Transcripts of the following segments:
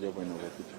Jambo inavyopita.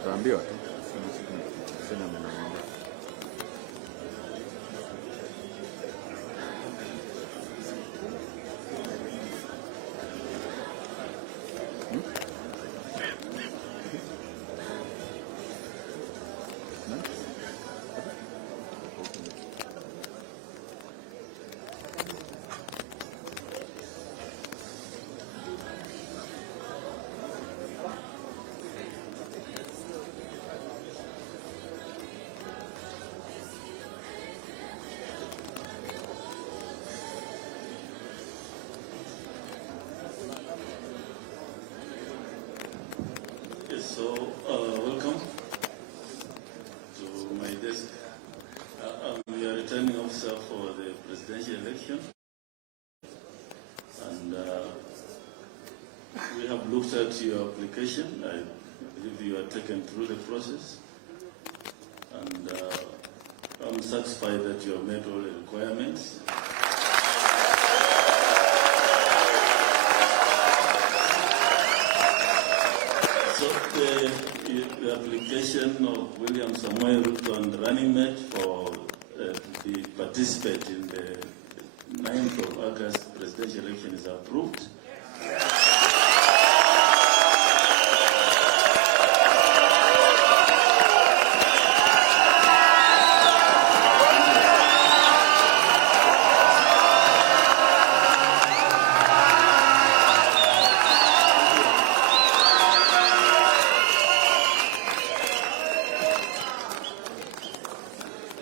Utaambiwa tu. Sina maneno. So, welcome to my desk. We are returning officer for the presidential election, and we have looked at your application. I believe you are taken through the process, and I'm satisfied that you have met all the requirements. The application of William Samuel Ruto and running mate for the participate in the 9th of August presidential election is approved.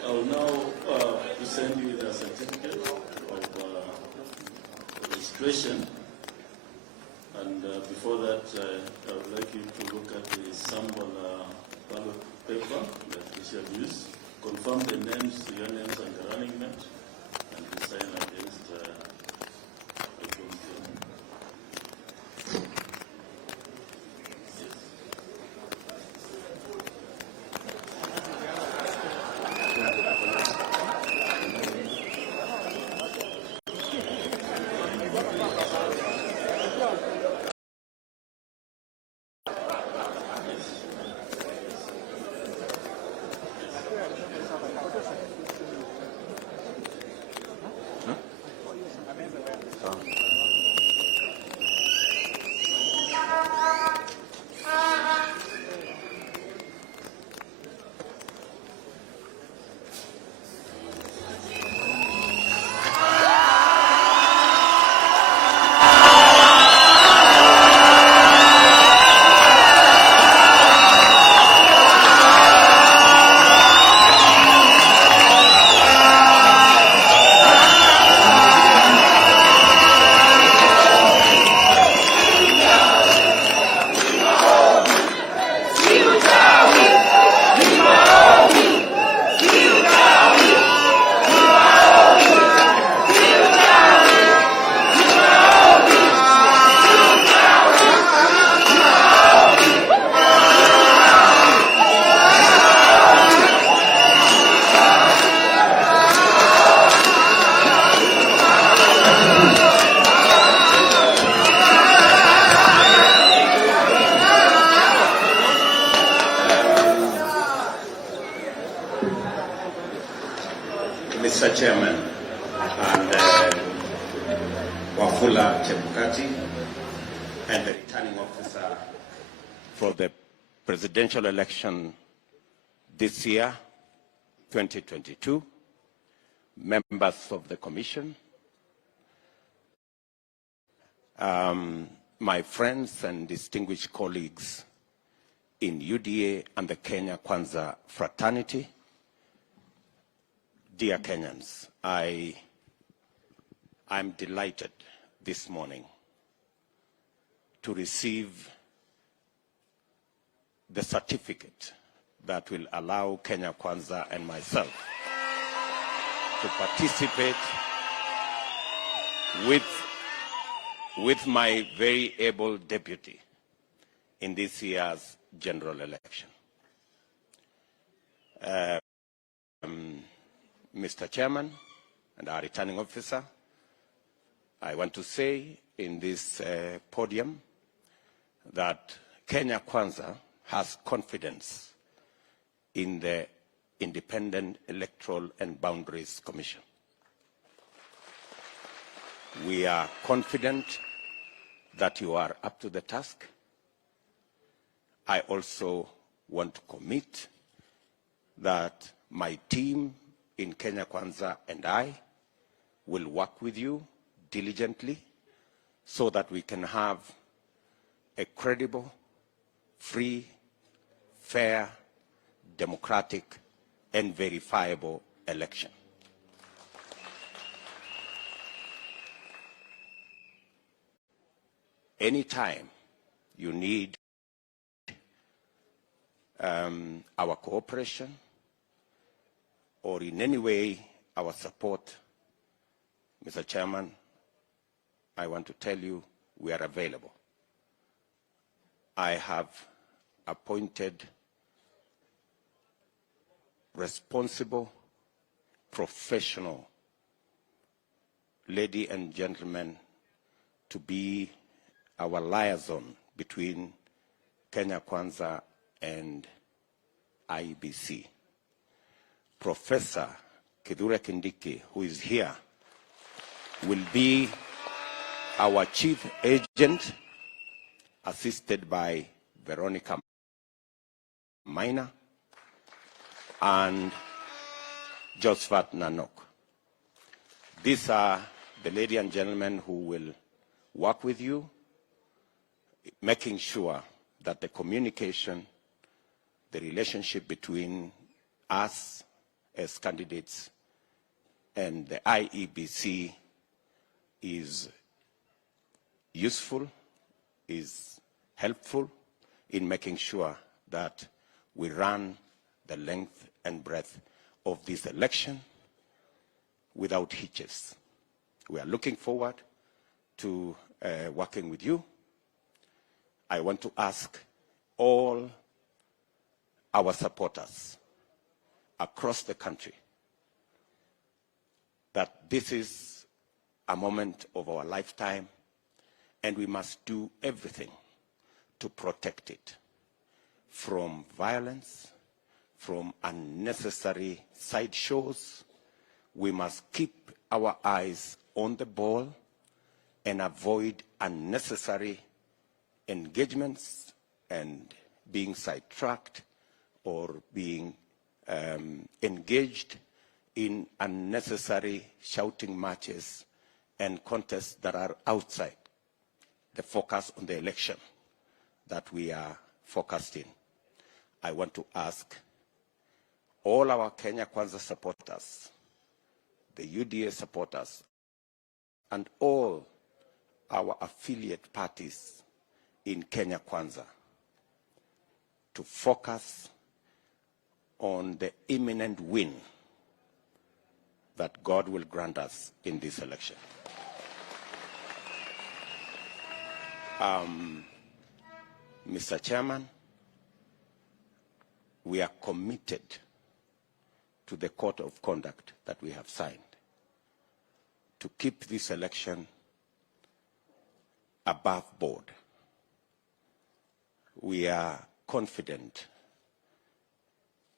I will now present you the certificate of registration, and before that, I would like you to look at the sample ballot paper that we shall use. Confirm the names, your names, and the running mate, and we sign against the Chairman, and Wafula Chebukati, and the returning officer for the presidential election this year, 2022, members of the Commission, my friends and distinguished colleagues in UDA and the Kenya Kwanza fraternity, dear Kenyans, I'm delighted this morning to receive the certificate that will allow Kenya Kwanza and myself to participate with my very able deputy in this year's general election. Mr. Chairman and our returning officer, I want to say in this podium that Kenya Kwanza has confidence in the Independent Electoral and Boundaries Commission. We are confident that you are up to the task. I also want to commit that my team in Kenya Kwanza and I will work with you diligently so that we can have a credible, free, fair, democratic, and verifiable election. Anytime you need our cooperation or in any way our support, Mr. Chairman, I want to tell you we are available. I have appointed responsible, professional ladies and gentlemen to be our liaison between Kenya Kwanza and IEBC. Professor Kithure Kindiki, who is here, will be our chief agent, assisted by Veronica Maina and Josephat Nanok. These are the ladies and gentlemen who will work with you, making sure that the communication, the relationship between us as candidates and the IEBC is useful, is helpful in making sure that we run the length and breadth of this election without hitches. We are looking forward to working with you. I want to ask all our supporters across the country that this is a moment of our lifetime and we must do everything to protect it from violence, from unnecessary sideshows. We must keep our eyes on the ball and avoid unnecessary engagements and being sidetracked or being engaged in unnecessary shouting matches and contests that are outside the focus on the election that we are focused in. I want to ask all our Kenya Kwanza supporters, the UDA supporters, and all our affiliate parties in Kenya Kwanza to focus on the imminent win that God will grant us in this election. Mr. Chairman, we are committed to the code of conduct that we have signed to keep this election above board. We are confident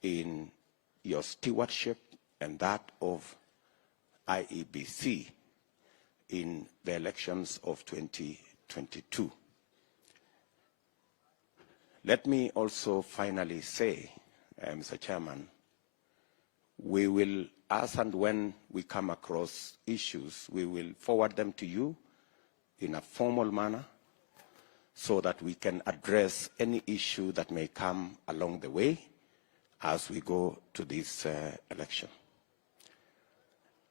in your stewardship and that of IEBC in the elections of 2022. Let me also finally say, Mr. Chairman, we will, as and when we come across issues, we will forward them to you in a formal manner so that we can address any issue that may come along the way as we go to this election.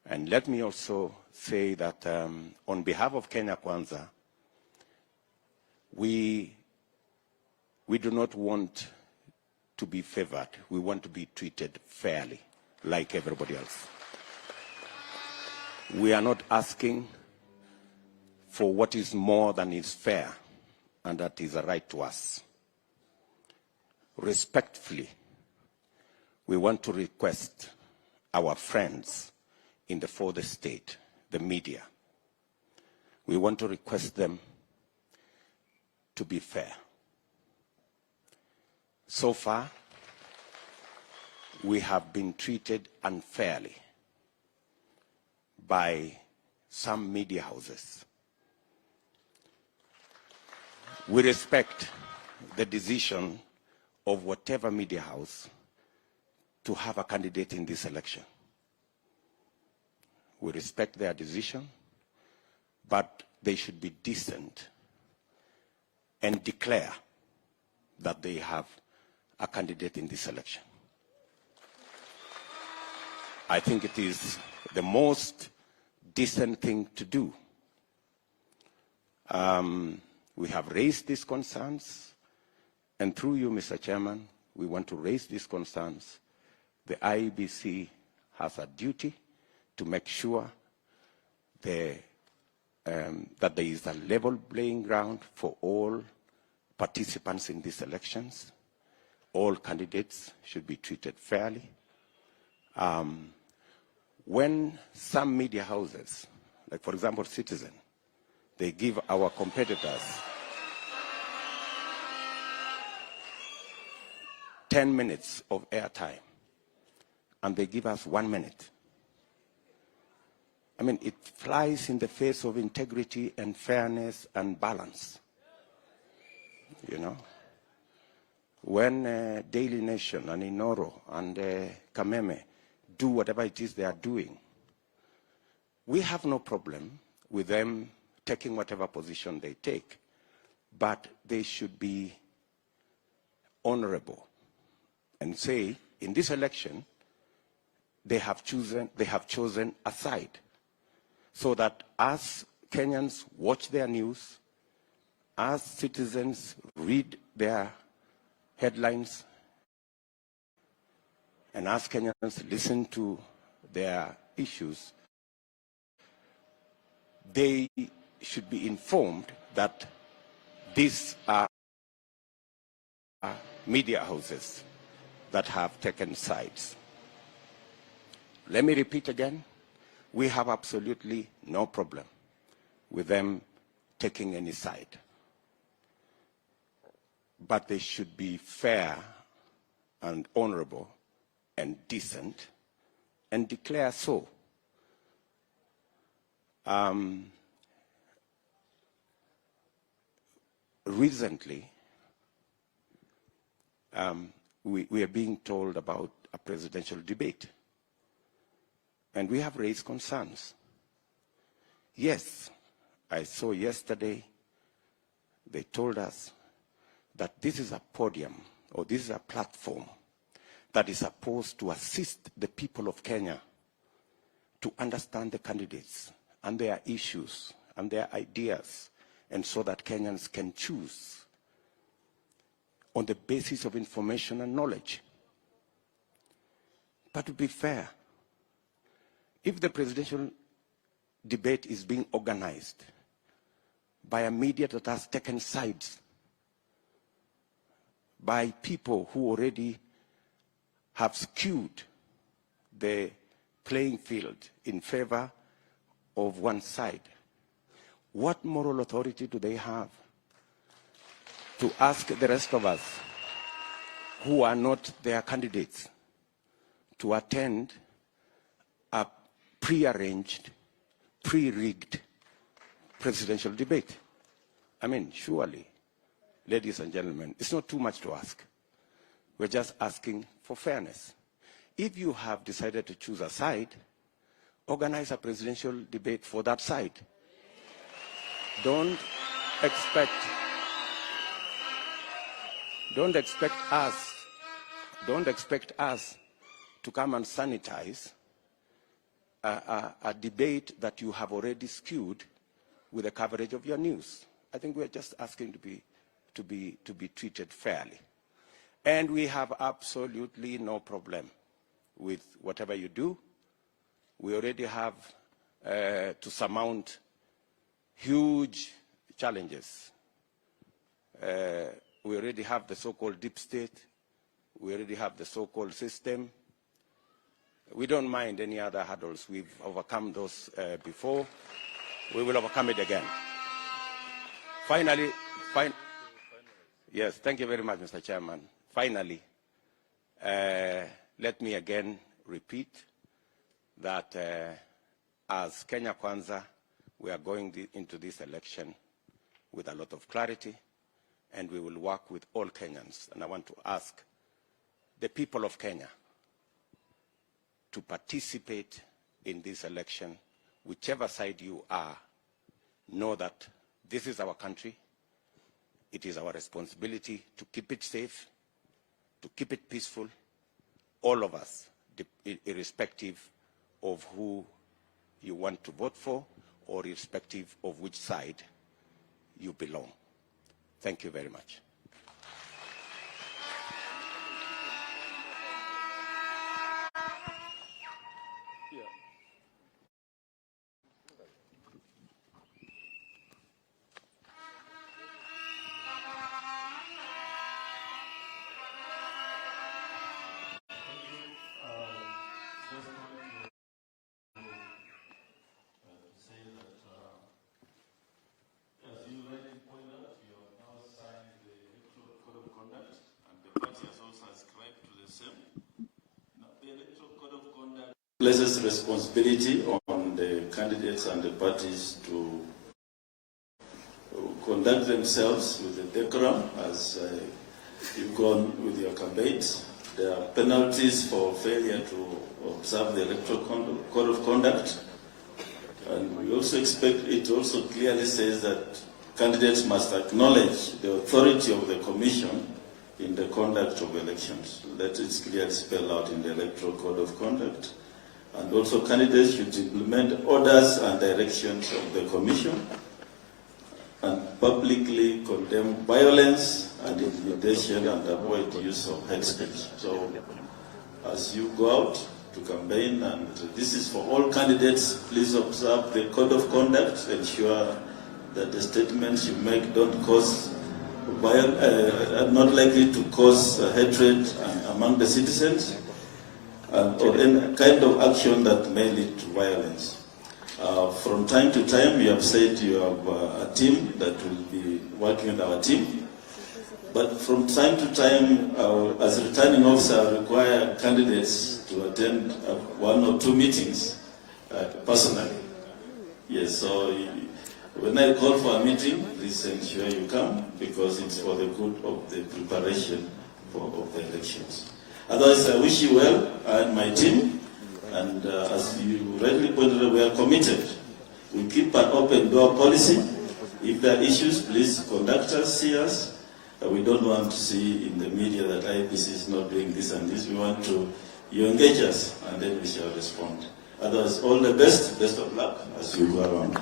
And let me also say that on behalf of Kenya Kwanza, we do not want to be favored. We want to be treated fairly, like everybody else. We are not asking for what is more than is fair, and that is a right to us. Respectfully, we want to request our friends in the fourth estate, the media, we want to request them to be fair. So far, we have been treated unfairly by some media houses. We respect the decision of whatever media house to have a candidate in this election. We respect their decision, but they should be decent and declare that they have a candidate in this election. I think it is the most decent thing to do. We have raised these concerns, and through you, Mr. Chairman, we want to raise these concerns. The IEBC has a duty to make sure that there is a level playing ground for all participants in these elections. All candidates should be treated fairly. When some media houses, like for example Citizen, they give our competitors 10 minutes of airtime, and they give us 1 minute. I mean, it flies in the face of integrity and fairness and balance. You know, when Daily Nation and Inoro and Kameme do whatever it is they are doing, we have no problem with them taking whatever position they take, but they should be honorable and say, in this election, they have chosen a side, so that as Kenyans watch their news, as citizens read their headlines, and as Kenyans listen to their issues, they should be informed that these are media houses that have taken sides. Let me repeat again, we have absolutely no problem with them taking any side. But they should be fair and honorable and decent and declare so. Recently, we are being told about a presidential debate, and we have raised concerns. Yes, I saw yesterday, they told us that this is a podium, or this is a platform that is supposed to assist the people of Kenya to understand the candidates and their issues and their ideas, and so that Kenyans can choose on the basis of information and knowledge. But to be fair, if the presidential debate is being organized by a media that has taken sides, by people who already have skewed the playing field in favor of one side, what moral authority do they have to ask the rest of us who are not their candidates to attend a pre-arranged, pre-rigged presidential debate. I mean, surely, ladies and gentlemen, it's not too much to ask. We're just asking for fairness. If you have decided to choose a side, organize a presidential debate for that side. Don't expect us to come and sanitize a debate that you have already skewed with the coverage of your news. I think we're just asking to be treated fairly. And we have absolutely no problem with whatever you do. We already have to surmount huge challenges. We already have the so-called deep state. We already have the so-called system. We don't mind any other hurdles. We've overcome those before. We will overcome it again. Finally, yes, thank you very much, Mr. Chairman. Finally, let me again repeat that as Kenya Kwanza, we are going into this election with a lot of clarity, and we will work with all Kenyans. And I want to ask the people of Kenya to participate in this election, whichever side you are. Know that this is our country. It is our responsibility to keep it safe, to keep it peaceful, all of us, irrespective of who you want to vote for or irrespective of which side you belong. Thank you very much. Places responsibility on the candidates and the parties to conduct themselves with the decorum as you've gone with your campaigns. There are penalties for failure to observe the electoral code of conduct. And we also expect, it also clearly says that candidates must acknowledge the authority of the commission in the conduct of elections. That is clearly spelled out in the electoral code of conduct. And also candidates should implement orders and directions of the commission and publicly condemn violence and intimidation and avoid use of hate speech. So as you go out to campaign, and this is for all candidates, please observe the code of conduct, ensure that the statements you make don't cause are not likely to cause hatred among the citizens, or any kind of action that may lead to violence. From time to time, you have said you have a team that will be working with our team. But from time to time, as a returning officer, I require candidates to attend 1 or 2 meetings personally. Yes, so when I call for a meeting, please ensure you come, because it's for the good of the preparation of the elections. Otherwise, I wish you well and my team, and as you rightly pointed out, we are committed. We keep an open door policy. If there are issues, please contact us, see us. We don't want to see in the media that IEBC is not doing this and this. We want you engage us, and then we shall respond. Otherwise, all the best of luck as you go around.